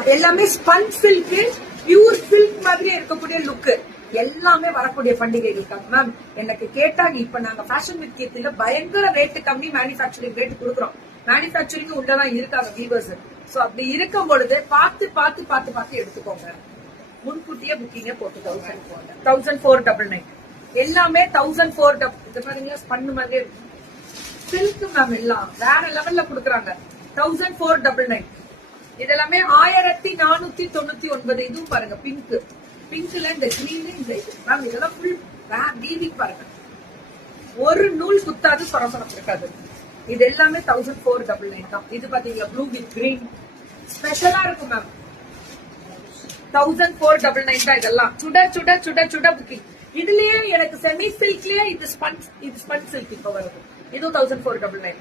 எல்லாமே sponge silk, pure silk மாதிரி இருக்கக்கூடிய லுக் எல்லாமே வரக்கூடிய பண்டிகைகளுக்காக மேம். எனக்கு கேட்டாங்க, இப்ப நாங்க ஃபேஷன் வித் கீர்த்தில பயங்கர ரேட்டு கம்மி மேனுஃபேக்சரிங் ரேட் கொடுக்குறோம். மேனுஃபேக்சரிங் உள்ளதான் இருக்காங்க வீவர்ஸ். சோ அப்படி இருக்கும் பொழுது பார்த்து பார்த்து பார்த்து பார்த்து எடுத்துக்கோங்க. முன்கூட்டியே புக்கிங்க போட்டுக்கோங்க. 1499 எல்லாமே 1400. இது பாருங்க ஸ்பன் மாதிரி சில்க் மேம், எல்லாம் வேற லெவல்ல கொடுக்குறாங்க. 1499 இதெல்லாமே 1499. இதுவும் பாருங்க பிங்க், பிங்க்ல இந்த கிரீன், இந்த இது மேம் இதெல்லாம் ஃபுல் வீவிங் பாருங்க. ஒரு நூல் குத்தாது, சொரசரம் இருக்காது. இது எல்லாமே 1499 தான். இது பாத்தீங்களா ப்ளூ வித் கிரீன் ஸ்பெஷலா இருக்கும் மேம். 1499 தான் இதெல்லாம். சுட சுட சுட சுட புக்கிங். இதுலயே எனக்கு செமி சில்க்லயே இது ஸ்பஞ்ச் சில்க் இப்ப வருது. இதுவும் 1499.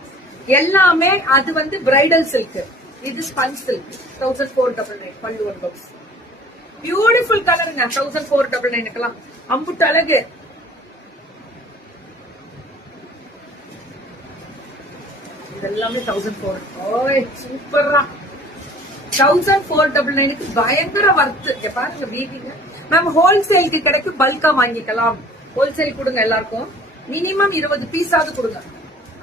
எல்லாமே அது வந்து பிரைடல் சில்க். இது ஸ்பஞ்ச் சில்க் 1499 பல்லு ஒரு பாக்ஸ். பியூட்டிஃபுல் கலருங்க 1499 அம்புட்டு அழகு. இதெல்லாமே 1400. சூப்பரா 1499 பயங்கர வர்த்து. பாருங்க வீதிங்க மேம். ஹோல்சேலுக்கு கிடைக்கும், பல்கா வாங்கிக்கலாம். ஹோல்சேல் கொடுங்க எல்லாருக்கும். மினிமம் 20 பீஸ் ஆவது கொடுங்க,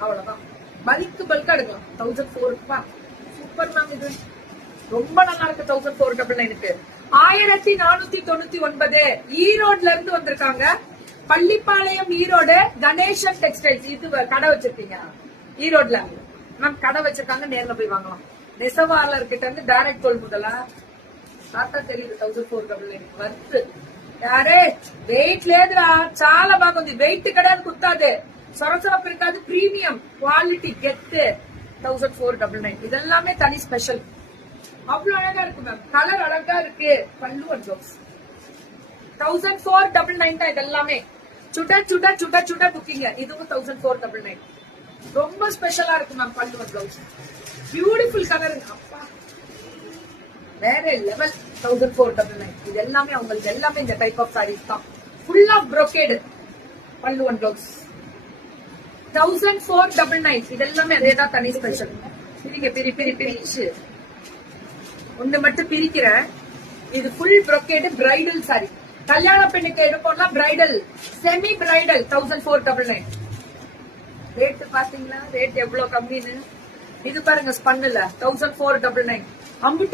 அவ்வளவுதான். பல்கா எடுக்கலாம். 1400 சூப்பர் மேம். இது ரொம்ப நல்லா இருக்கு. 1499 1499 ஈரோட்ல இருந்து வந்திருக்காங்க. பள்ளிப்பாளையம் ஈரோடு கணேசன் டெக்ஸ்டைல்ஸ். இது கடை வச்சிருக்கீங்க ஈரோட்ல மேம். கடை வச்சிருக்காங்க, நேர்ல போய் வாங்கலாம். நெசவாளர் கிட்ட இருந்து டைரக்ட் கொள்முதலா பார்த்தா தெரியுது. 1499 வர்த்து. யாரே வெயிட் லேதுரா, చాలా బాగుంది. வெயிட் கிடையாது, குத்தாது, சொரசொரப்பு இருக்காது, பிரீமியம் குவாலிட்டி கெத்து. 1499 இதெல்லாமே தனி ஸ்பெஷல். அவ்வளவு அழகா இருக்கு மேம். கலர் அழகா இருக்கு. பல்லு அண்ட் ப்ளவுஸ் 1499 தான். இதெல்லாமே சுட சுட சுட சுட புக்கிங்க. இதுவும் 1499 ரொம்ப ஸ்பெஷலா இருக்கு மேம். பல்லு அண்ட் ப்ளவுஸ் பியூட்டிஃபுல் கலர். அப்பா வேற லெவல். 1499 இது எல்லாமே அவங்களுக்கு எல்லாமே இந்த டைப் ஆஃப் சாரீஸ் தான். ஃபுல் ஆஃப் brocade பல்லு அண்ட் ப்ளவுஸ் 1499. இது எல்லாமே அதேதான், தனி ஸ்பெஷல். பிரிங்க பிரிச்சு ஒண்ணு மட்டும் பிரிக்கிறேன். இது ஃபுல் brocade பிரைடல் சாரி. கல்யாண பெண்ணுக்கு எடுப்போம்னா பிரைடல், செமி பிரைடல் 1499. ரேட் பாத்தீங்களா, ரேட் எவ்வளவு கம்மின்னு. இது பாருங்க ஸ்பன்னுல 1499 அம்புட்டு